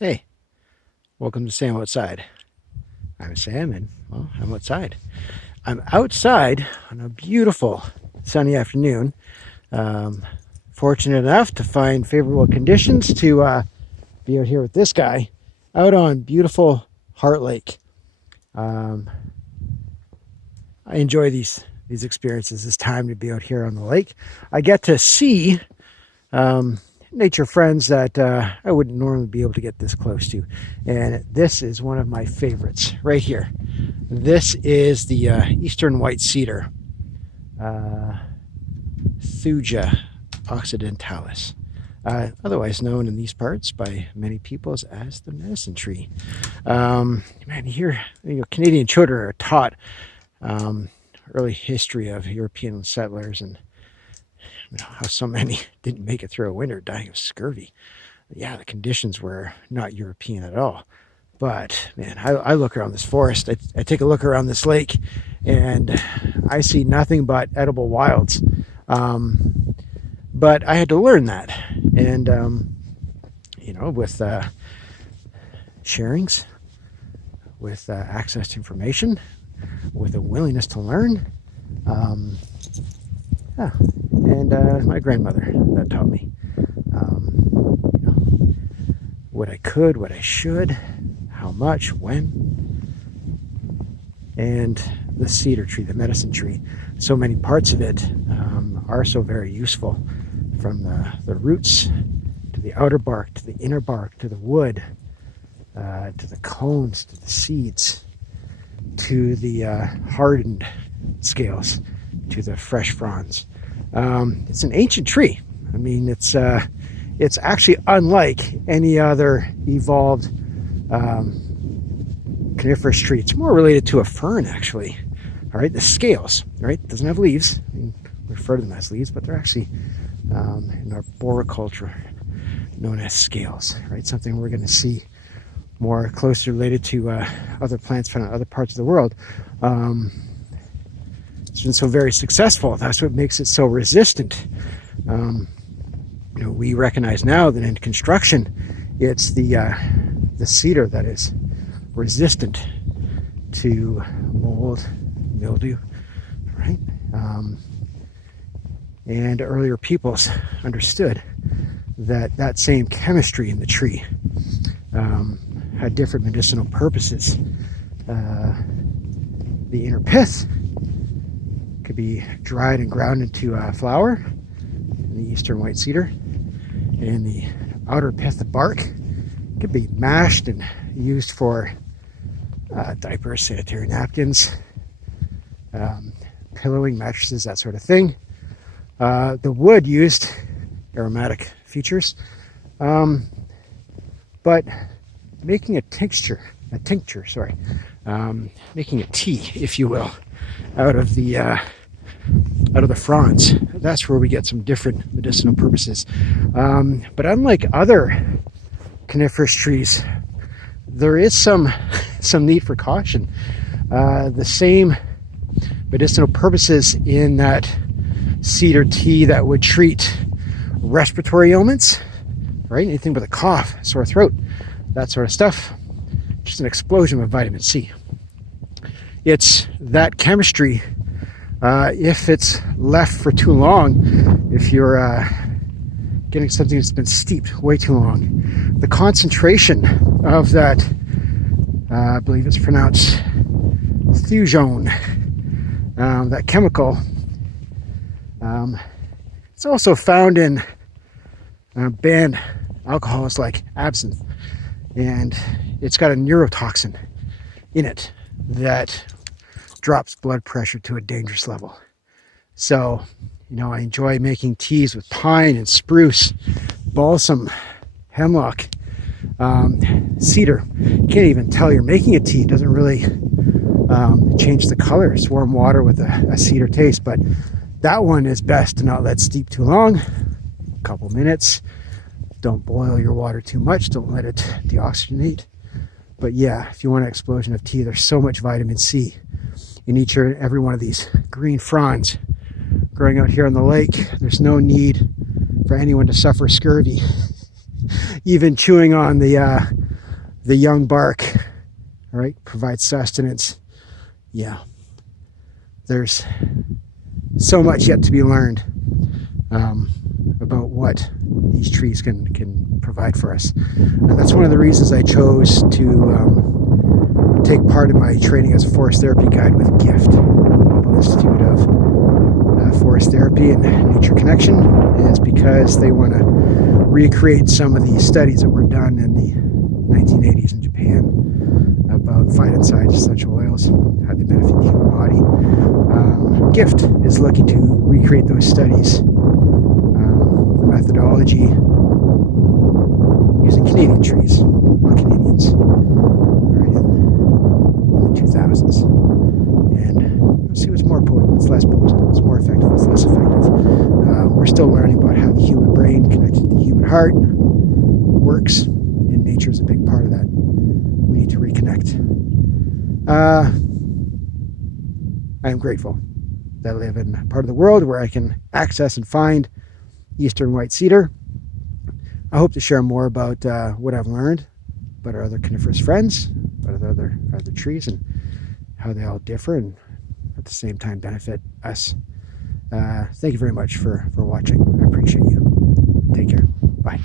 Hey, welcome to Sam Outside. I'm Sam, and well, I'm outside. I'm outside on a beautiful sunny afternoon. Um, Fortunate enough to find favorable conditions to be out here with this guy out on beautiful Heart Lake. Um, I enjoy these experiences. This time to be out here on the lake. I get to see um, nature friends that I wouldn't normally be able to get this close to. And this is one of my favorites right here. This is the Eastern White Cedar, Thuja Occidentalis, otherwise known in these parts by many peoples as the medicine tree. Man, here, Canadian children are taught early history of European settlers and how so many didn't make it through a winter dying of scurvy. Yeah, the conditions were not European at all. But man, I look around this forest, I take a look around this lake, and I see nothing but edible wilds. But I had to learn that. And, with sharings, with access to information, with a willingness to learn, yeah, and my grandmother that taught me what I could, what I should, how much, when, and the cedar tree, the medicine tree. So many parts of it are so very useful, from the roots to the outer bark to the inner bark to the wood to the cones to the seeds to the hardened scales to the fresh fronds. It's an ancient tree. I mean, it's actually unlike any other evolved coniferous tree. It's more related to a fern, actually. All right, the scales, right? It doesn't have leaves. I mean, we refer to them as leaves, but they're actually in arboriculture known as scales, right? Something we're going to see more closely related to other plants found in other parts of the world. It's been so very successful. That's what makes it so resistant. We recognize now that in construction, it's the cedar that is resistant to mold, mildew, right? And earlier peoples understood that same chemistry in the tree had different medicinal purposes. The inner pith could be dried and ground into flour in the Eastern White Cedar, and the outer pith, the bark, could be mashed and used for diapers, sanitary napkins, pillowing, mattresses, that sort of thing. The wood used aromatic features, but making a tincture, making a tea, if you will, out of the fronds. That's where we get some different medicinal purposes. But unlike other coniferous trees, there is some need for caution. The same medicinal purposes in that cedar tea that would treat respiratory ailments, right? Anything with a cough, sore throat, that sort of stuff. Just an explosion of vitamin C. It's that chemistry, if it's left for too long, if you're getting something that's been steeped way too long, the concentration of that, I believe it's pronounced thujone, that chemical, it's also found in banned alcohols like absinthe, and it's got a neurotoxin in it that drops blood pressure to a dangerous level. So, I enjoy making teas with pine and spruce, balsam, hemlock, cedar. You can't even tell you're making a tea. It doesn't really change the color. It's warm water with a cedar taste, but that one is best to not let steep too long. A couple minutes. Don't boil your water too much. Don't let it deoxygenate. But yeah, if you want an explosion of tea, there's so much vitamin C in each and every one of these green fronds growing out here on the lake. There's no need for anyone to suffer scurvy. Even chewing on the the young bark, all right, provides sustenance. Yeah, there's so much yet to be learned about what these trees can provide for us. And that's one of the reasons I chose to take part in my training as a forest therapy guide with GIFT, Global Institute of Forest Therapy and Nature Connection, is because they want to recreate some of the studies that were done in the 1980s in Japan about phytoncides, essential oils, how they benefit the human body. GIFT is looking to recreate those studies, the methodology using Canadian trees, on Canadians, right, in the 2000s. And let's see what's more potent, what's less potent, what's more effective, what's less effective. We're still learning about how the human brain connected to the human heart works, and nature is a big part of that. We need to reconnect. I am grateful that I live in a part of the world where I can access and find Eastern White Cedar. I hope to share more about what I've learned about our other coniferous friends, about other trees, and how they all differ and at the same time benefit us. Thank you very much for watching. I appreciate you. Take care. Bye.